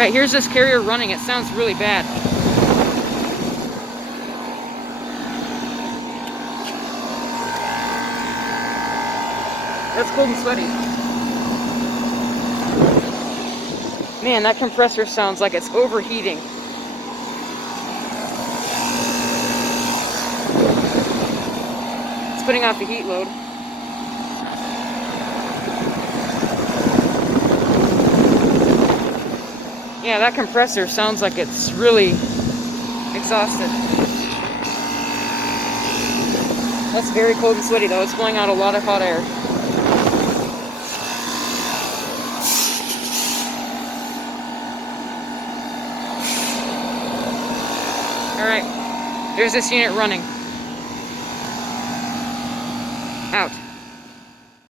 Alright, here's this carrier running. It sounds really bad. That's cold and sweaty. Man, that compressor sounds like it's overheating. It's putting off the heat load. Yeah, that compressor sounds like it's really exhausted. That's very cold and sweaty though. It's blowing out a lot of hot air. Alright, there's this unit running. Out.